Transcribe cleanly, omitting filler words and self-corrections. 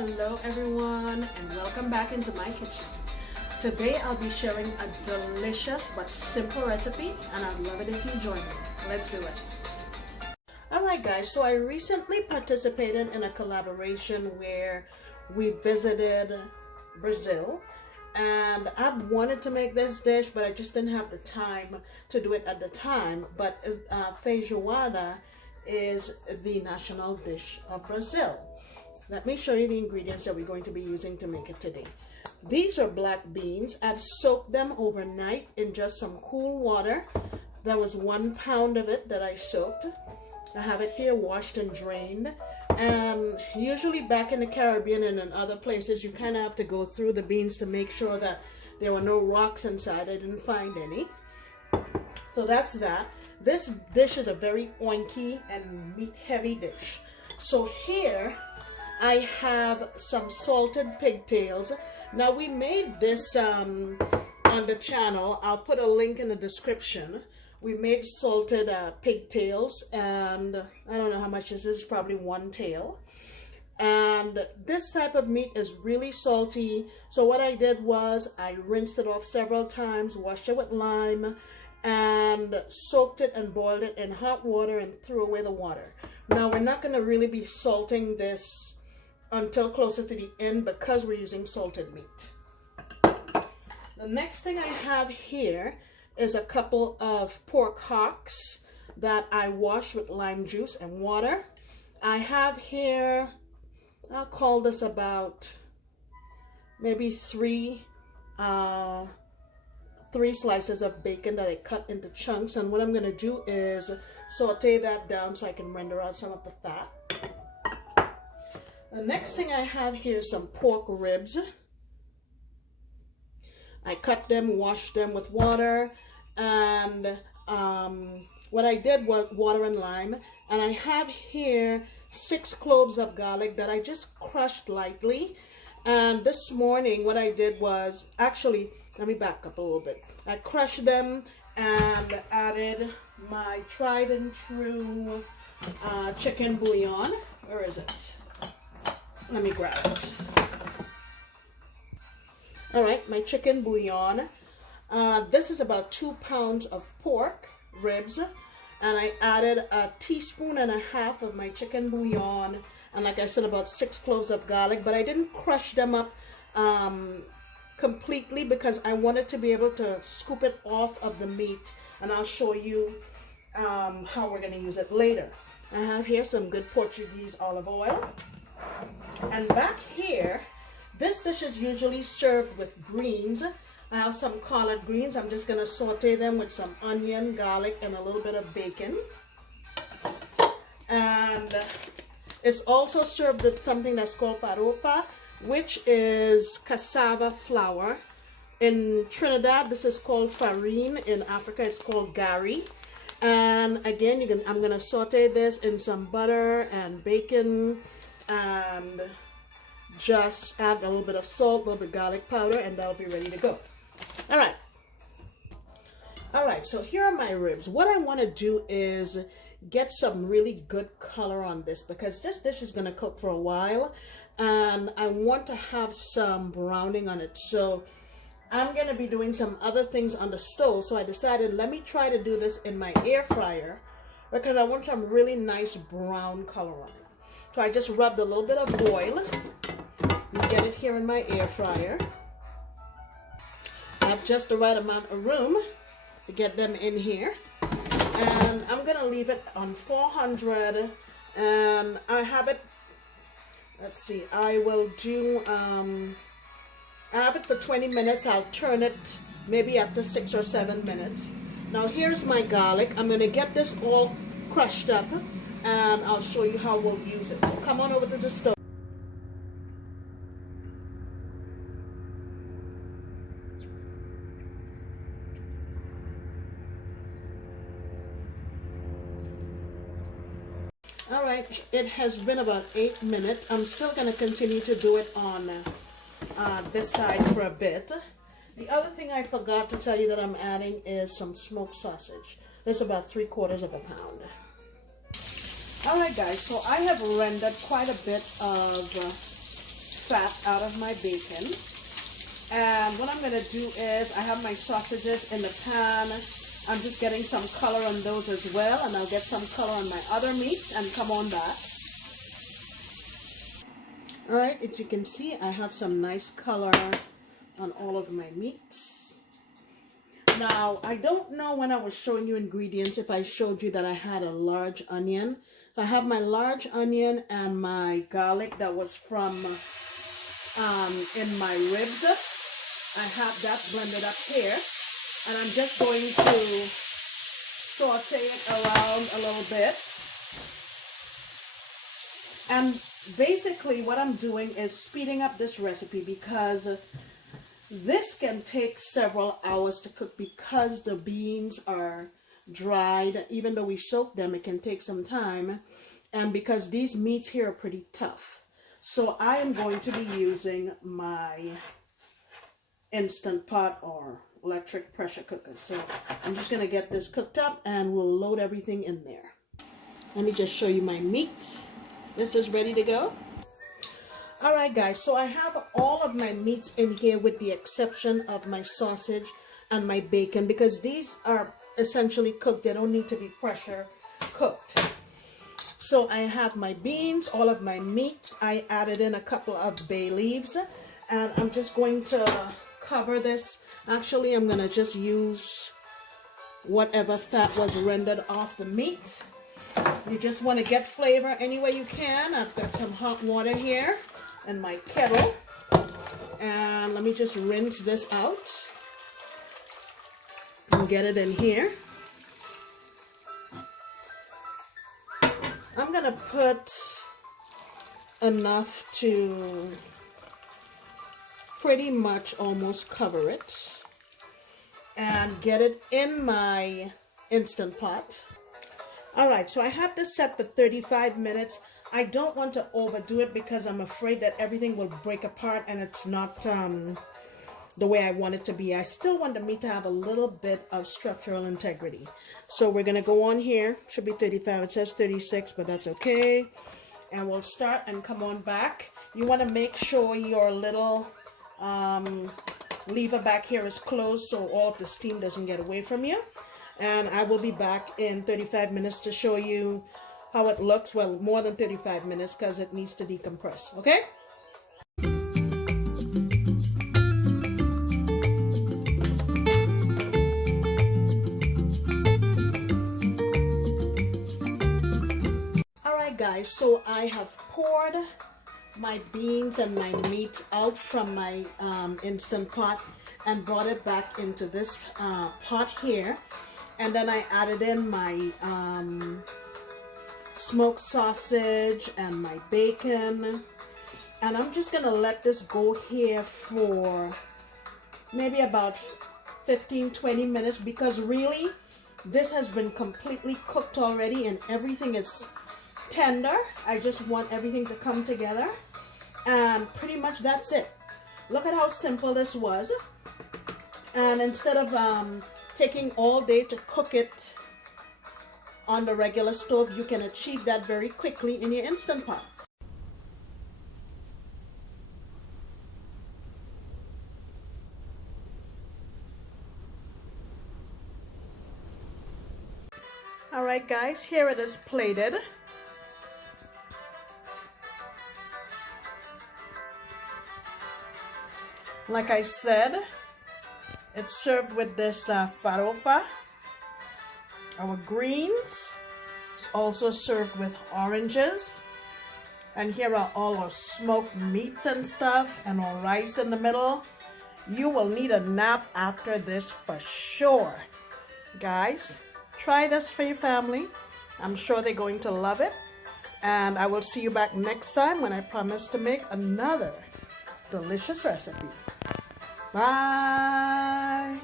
Hello everyone, and welcome back into my kitchen. Today I'll be sharing a delicious but simple recipe, and I'd love it if you join me. Let's do it. Alright guys, so I recently participated in a collaboration where we visited Brazil, and I've wanted to make this dish, but I just didn't have the time to do it at the time. But Feijoada is the national dish of Brazil. Let me show you the ingredients that we're going to be using to make it today. These are black beans. I've soaked them overnight in just some cool water. There was 1 pound of it that I soaked. I have it here washed and drained. And usually back in the Caribbean and in other places, you kind of have to go through the beans to make sure that there were no rocks inside. I didn't find any. So that's that. This dish is a very oinky and meat heavy dish. So here I have some salted pigtails. Now we made this on the channel. I'll put a link in the description. We made salted pigtails, and I don't know how much this is, probably 1 tail. And this type of meat is really salty. So what I did was I rinsed it off several times, washed it with lime, and soaked it and boiled it in hot water and threw away the water. Now we're not going to really be salting this until closer to the end because we're using salted meat. The next thing I have here is a couple of pork hocks that I washed with lime juice and water. I have here, I'll call this about maybe three slices of bacon that I cut into chunks, and what I'm going to do is saute that down so I can render out some of the fat. The next thing I have here is some pork ribs. I cut them, washed them with water, and what I did was water and lime. And I have here 6 cloves of garlic that I just crushed lightly. And this morning what I did was, actually, let me back up a little bit. I crushed them and added my tried and true chicken bouillon. Where is it? Let me grab it. All right, my chicken bouillon. This is about 2 pounds of pork ribs, and I added 1.5 teaspoons of my chicken bouillon, and like I said, about 6 cloves of garlic. But I didn't crush them up completely because I wanted to be able to scoop it off of the meat, and I'll show you how we're going to use it later. I have here some good Portuguese olive oil. And back here, this dish is usually served with greens. I have some collard greens. I'm just going to saute them with some onion, garlic, and a little bit of bacon. And it's also served with something that's called farofa, which is cassava flour. In Trinidad, this is called farine. In Africa, it's called gari. And again, I'm going to saute this in some butter and bacon, and just add a little bit of salt, a little bit of garlic powder, and that'll be ready to go. All right, so here are my ribs. What I want to do is get some really good color on this because this dish is going to cook for a while, and I want to have some browning on it. So I'm going to be doing some other things on the stove, so I decided let me try to do this in my air fryer because I want some really nice brown color on it. So I just rubbed a little bit of oil. Get it here in my air fryer. I have just the right amount of room to get them in here, and I'm gonna leave it on 400, and I have it, let's see, I will do I have it for 20 minutes. I'll turn it maybe after 6 or 7 minutes. Now here's my garlic. I'm gonna get this all crushed up, and I'll show you how we'll use it. So come on over to the stove. All right, it has been about 8 minutes. I'm still going to continue to do it on this side for a bit. The other thing I forgot to tell you that I'm adding is some smoked sausage. That's about 3/4 of a pound. All right, guys, so I have rendered quite a bit of fat out of my bacon. And what I'm going to do is I have my sausages in the pan. I'm just getting some color on those as well, and I'll get some color on my other meats and come on back. Alright, as you can see, I have some nice color on all of my meats. Now, I don't know when I was showing you ingredients if I showed you that I had a large onion. I have my large onion and my garlic that was from in my ribs. I have that blended up here, and I'm just going to saute it around a little bit. And basically what I'm doing is speeding up this recipe because this can take several hours to cook because the beans are dried. Even though we soak them, it can take some time, and because these meats here are pretty tough. So I am going to be using my Instant Pot or electric pressure cooker. So I'm just going to get this cooked up and we'll load everything in there. Let me just show you my meat. This is ready to go. Alright guys, so I have all of my meats in here with the exception of my sausage and my bacon because these are essentially cooked. They don't need to be pressure cooked. So I have my beans, all of my meats. I added in a couple of bay leaves, and I'm just going to cover this. Actually, I'm going to just use whatever fat was rendered off the meat. You just want to get flavor any way you can. I've got some hot water here in my kettle, and let me just rinse this out and get it in here. I'm going to put enough to pretty much almost cover it and get it in my Instant Pot. Alright, so I have this set for 35 minutes. I don't want to overdo it because I'm afraid that everything will break apart and it's not the way I want it to be. I still want the meat to have a little bit of structural integrity. So we're going to go on here. Should be 35. It says 36, but that's okay. And we'll start and come on back. You want to make sure your little lever back here is closed so all of the steam doesn't get away from you. And I will be back in 35 minutes to show you how it looks. Well, more than 35 minutes because it needs to decompress. Okay? Alright guys, so I have poured my beans and my meat out from my Instant Pot and brought it back into this pot here. And then I added in my smoked sausage and my bacon. And I'm just going to let this go here for maybe about 15-20 minutes because really this has been completely cooked already and everything is tender. I just want everything to come together. And pretty much that's it. Look at how simple this was. And instead of taking all day to cook it on the regular stove, you can achieve that very quickly in your Instant Pot. Alright guys, here it is plated. Like I said, it's served with this farofa, our greens. It's also served with oranges. And here are all our smoked meats and stuff and our rice in the middle. You will need a nap after this for sure. Guys, try this for your family. I'm sure they're going to love it. And I will see you back next time when I promise to make another delicious recipe. Bye.